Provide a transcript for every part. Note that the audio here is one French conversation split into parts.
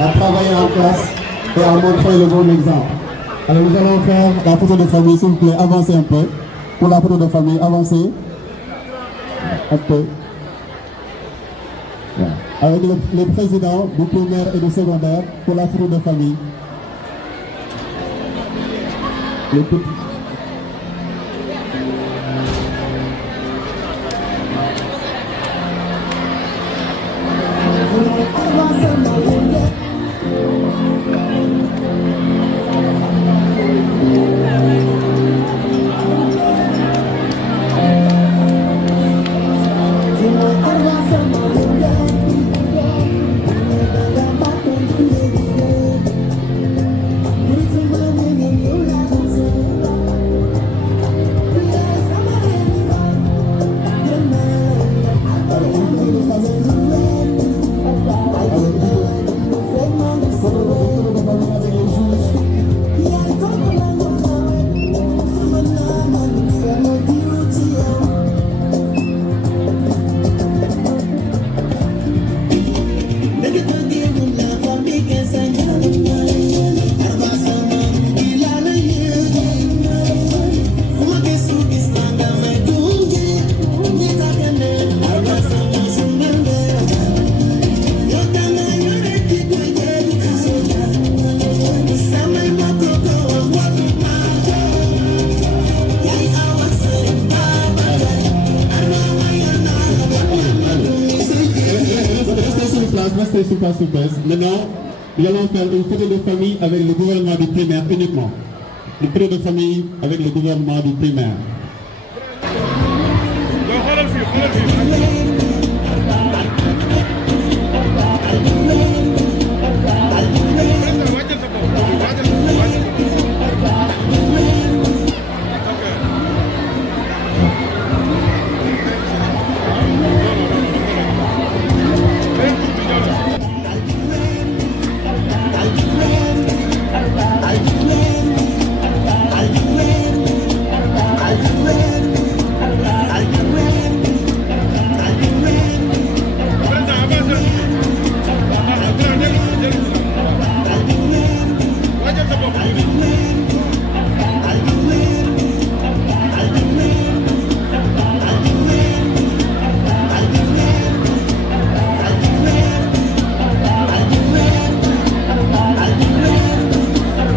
à travailler en classe et à montrer le bon exemple. Alors nous allons faire la photo de famille, s'il vous plaît, avancez un peu. Pour la photo de famille, avancez. Un peu. Voilà. Avec le président du primaire et du secondaire pour la photo de famille. Le petit. Maintenant, nous allons faire une photo de famille avec le gouvernement du primaire uniquement. Une photo de famille avec le gouvernement du primaire.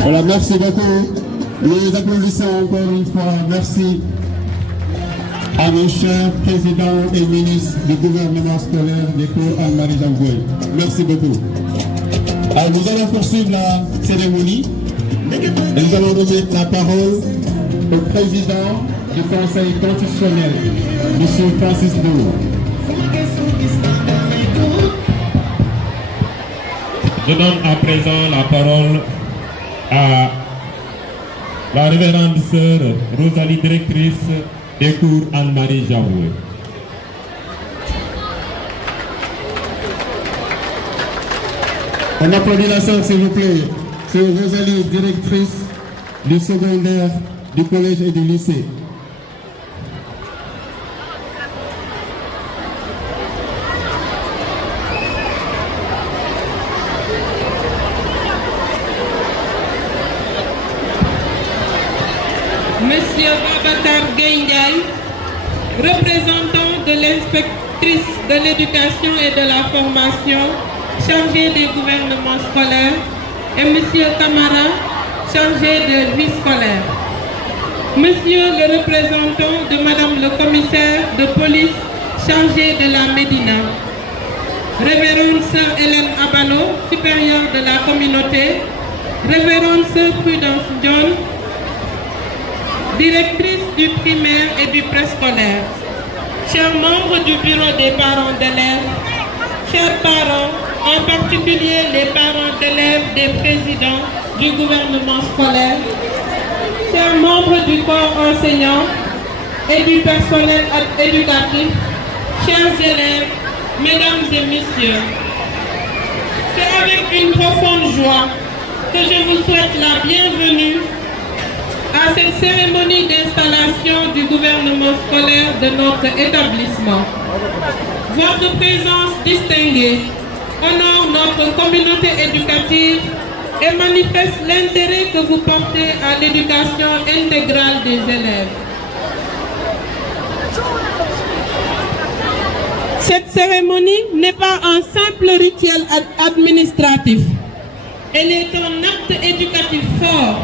Voilà, merci beaucoup. Nous applaudissons encore une fois. Merci à nos chers présidents et ministres du gouvernement scolaire d'école Anne-Marie Jamboué. Merci beaucoup. Alors, nous allons poursuivre la cérémonie et nous allons remettre la parole au président du Conseil constitutionnel, M. Francis Dour. Je donne à présent la parole à la révérende sœur Rosalie, directrice des cours Anne-Marie Jamboué. On applaudit la sœur, s'il vous plaît. C'est Rosalie, directrice du secondaire, du collège et du lycée. Monsieur Babacar Gueye, représentant de l'inspectrice de l'éducation et de la formation, chargé des gouvernements scolaires, et Monsieur Camara, chargé de vie scolaire. Monsieur le représentant de Madame le commissaire de police, chargé de la Médina. Révérende Sœur Hélène Abano, supérieure de la communauté. Révérende Sœur Prudence John, directrice du primaire et du préscolaire, chers membres du bureau des parents d'élèves, chers parents, en particulier les parents d'élèves des présidents du gouvernement scolaire, chers membres du corps enseignant et du personnel éducatif, chers élèves, mesdames et messieurs, c'est avec une profonde joie que je vous souhaite la bienvenue à cette cérémonie d'installation du gouvernement scolaire de notre établissement. Votre présence distinguée honore notre communauté éducative et manifeste l'intérêt que vous portez à l'éducation intégrale des élèves. Cette cérémonie n'est pas un simple rituel administratif. Elle est un acte éducatif fort,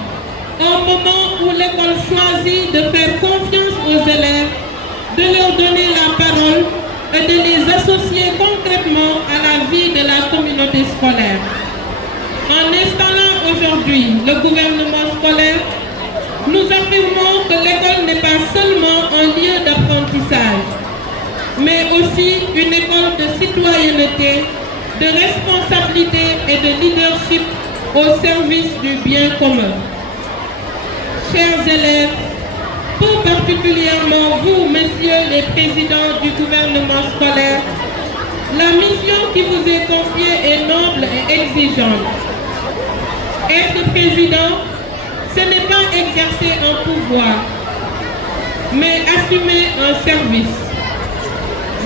un moment où l'école choisit de faire confiance aux élèves, de leur donner la parole et de les associer concrètement à la vie de la communauté scolaire. En installant aujourd'hui le gouvernement scolaire, nous affirmons que l'école n'est pas seulement un lieu d'apprentissage, mais aussi une école de citoyenneté, de responsabilité et de leadership au service du bien commun. Chers élèves, tout particulièrement vous, messieurs les présidents du gouvernement scolaire, la mission qui vous est confiée est noble et exigeante. Être président, ce n'est pas exercer un pouvoir, mais assumer un service.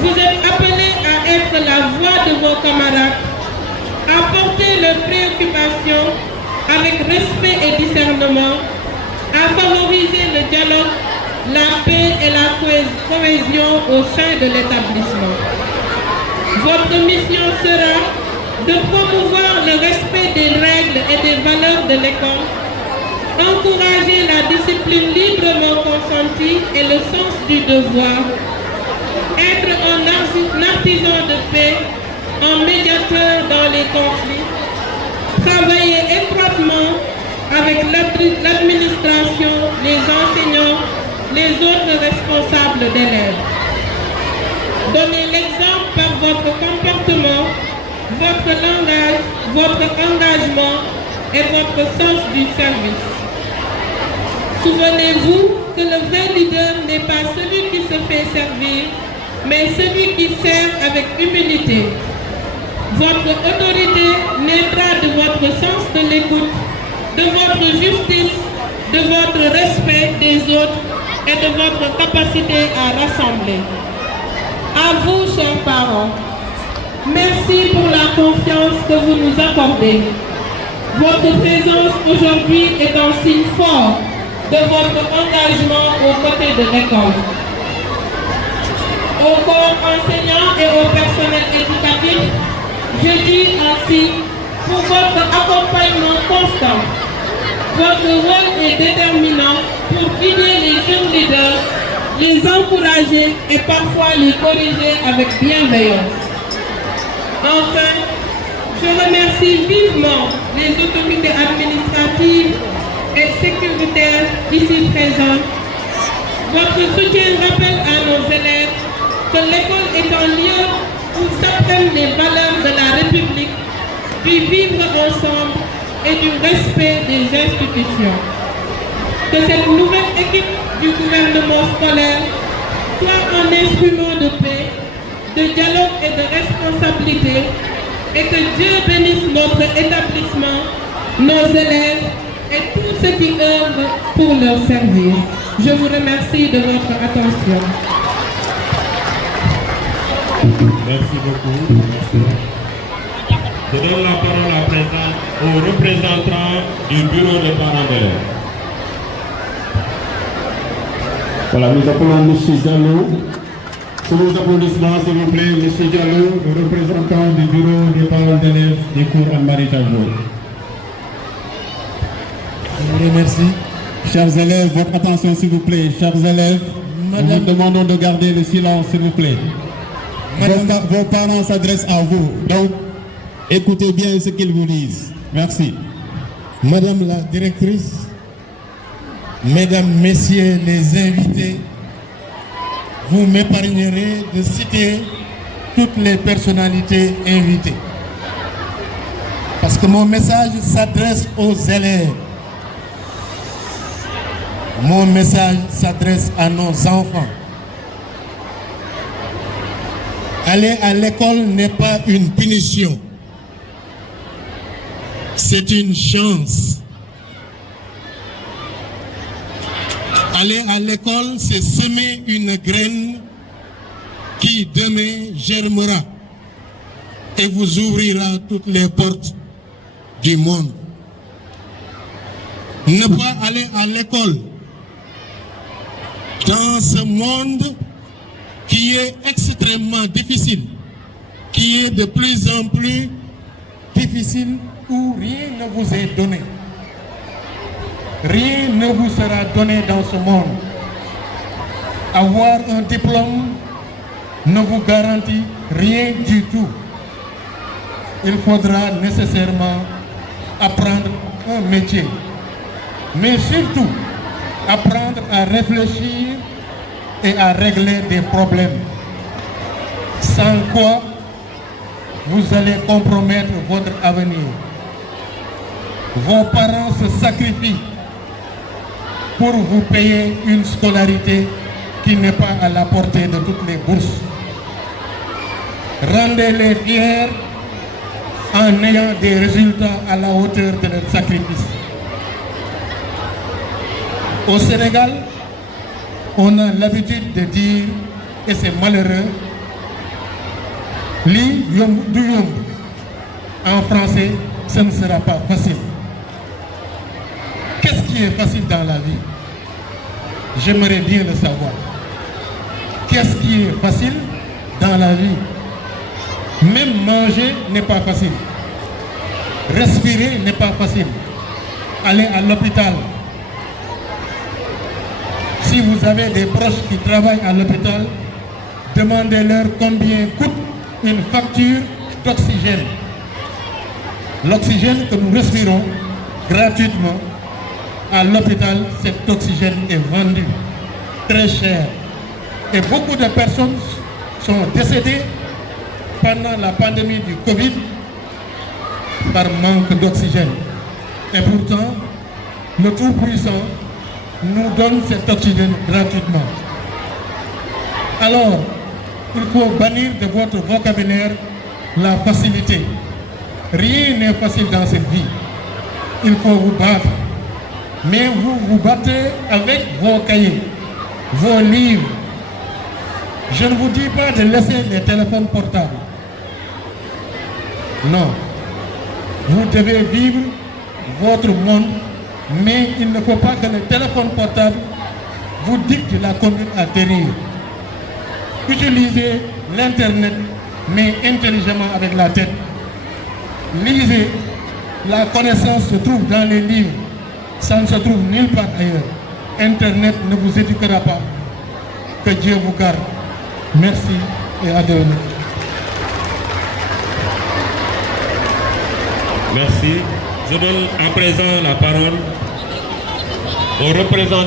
Vous êtes appelés à être la voix de vos camarades, à porter leurs préoccupations avec respect et discernement, à favoriser le dialogue, la paix et la cohésion au sein de l'établissement. Votre mission sera de promouvoir le respect des règles et des valeurs de l'école, encourager la discipline librement consentie et le sens du devoir, être un artisan de paix, un médiateur dans les conflits, travailler étroitement avec l'administration, les enseignants, les autres responsables d'élèves. Donnez l'exemple par votre comportement, votre langage, votre engagement et votre sens du service. Souvenez-vous que le vrai leader n'est pas celui qui se fait servir, mais celui qui sert avec humilité. Votre autorité naîtra de votre sens de l'écoute, de votre justice, de votre respect des autres et de votre capacité à rassembler. À vous, chers parents, merci pour la confiance que vous nous accordez. Votre présence aujourd'hui est un signe fort de votre engagement aux côtés de l'école. Au corps enseignant et au personnel éducatif, je dis ainsi pour votre accompagnement constant. Votre rôle est déterminant pour guider les jeunes leaders, les encourager et parfois les corriger avec bienveillance. Enfin, je remercie vivement les autorités administratives et sécuritaires ici présentes. Votre soutien rappelle à nos élèves que l'école est un lieu où s'apprennent les valeurs de la République, du vivre ensemble et du respect des institutions. Que cette nouvelle équipe du gouvernement scolaire soit un instrument de paix, de dialogue et de responsabilité, et que Dieu bénisse notre établissement, nos élèves et tous ceux qui œuvrent pour leur servir. Je vous remercie de votre attention. Merci beaucoup. Merci. Je donne la parole à présent aux représentants du bureau des parents d'élèves. Voilà, nous appelons M. Diallo. Sous vos applaudissements, s'il vous plaît, M. Diallo, le représentant du bureau des parents d'élèves des cours Anne-Marie Javot. Je vous remercie. Chers élèves, votre attention s'il vous plaît. Chers élèves, nous vous demandons de garder le silence s'il vous plaît. Vos parents s'adressent à vous, donc écoutez bien ce qu'ils vous disent. Merci. Madame la directrice, Mesdames, Messieurs les invités, vous m'épargnerez de citer toutes les personnalités invitées. Parce que mon message s'adresse aux élèves. Mon message s'adresse à nos enfants. Aller à l'école n'est pas une punition. C'est une chance. Aller à l'école, c'est semer une graine qui demain germera. et vous ouvrira toutes les portes du monde. Ne pas aller à l'école dans ce monde qui est extrêmement difficile, qui est de plus en plus difficile, où rien ne vous est donné. Rien ne vous sera donné dans ce monde. Avoir un diplôme ne vous garantit rien du tout. Il faudra nécessairement apprendre un métier, mais surtout apprendre à réfléchir et à régler des problèmes, sans quoi vous allez compromettre votre avenir. Vos parents se sacrifient pour vous payer une scolarité qui n'est pas à la portée de toutes les bourses. Rendez-les fiers en ayant des résultats à la hauteur de leur sacrifice. Au Sénégal, on a l'habitude de dire, et c'est malheureux, li yomb du yomb. En français, ce ne sera pas facile. Qu'est-ce qui est facile dans la vie? J'aimerais bien le savoir. Qu'est-ce qui est facile dans la vie? Même manger n'est pas facile. Respirer n'est pas facile. Aller à l'hôpital. Si vous avez des proches qui travaillent à l'hôpital, demandez-leur combien coûte une facture d'oxygène. L'oxygène que nous respirons gratuitement à l'hôpital, cet oxygène est vendu très cher. Et beaucoup de personnes sont décédées pendant la pandémie du Covid par manque d'oxygène. Et pourtant, le Tout-Puissant nous donne cet oxygène gratuitement. Alors, il faut bannir de votre vocabulaire la facilité. Rien n'est facile dans cette vie. Il faut vous battre. Mais vous vous battez avec vos cahiers, vos livres. Je ne vous dis pas de laisser les téléphones portables. Non. Vous devez vivre votre monde, mais il ne faut pas que le téléphone portable vous dicte la conduite à tenir. Utilisez l'Internet, mais intelligemment avec la tête. Lisez. La connaissance se trouve dans les livres. Ça ne se trouve nulle part ailleurs. Internet ne vous éduquera pas. Que Dieu vous garde. Merci et à demain. Merci. Je donne à présent la parole au représentant